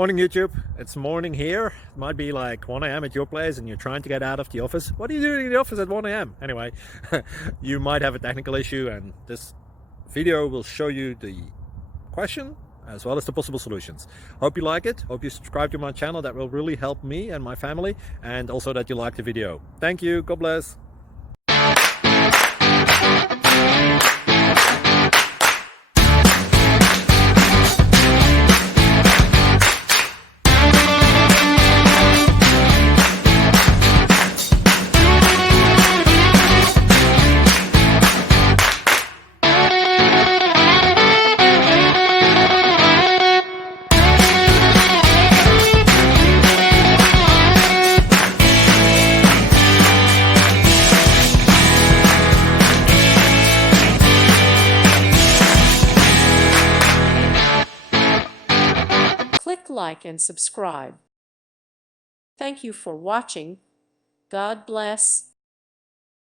Morning YouTube, it's morning here. It might be like 1 a.m. at your place and you're trying to get out of the office. What are you doing in the office at 1 a.m.? Anyway, you might have a technical issue and this video will show you the question as well as the possible solutions. Hope you like it, hope you subscribe to my channel. That will really help me and my family, and also that you like the video. Thank you, God bless. Click like and subscribe. Thank you for watching. God bless.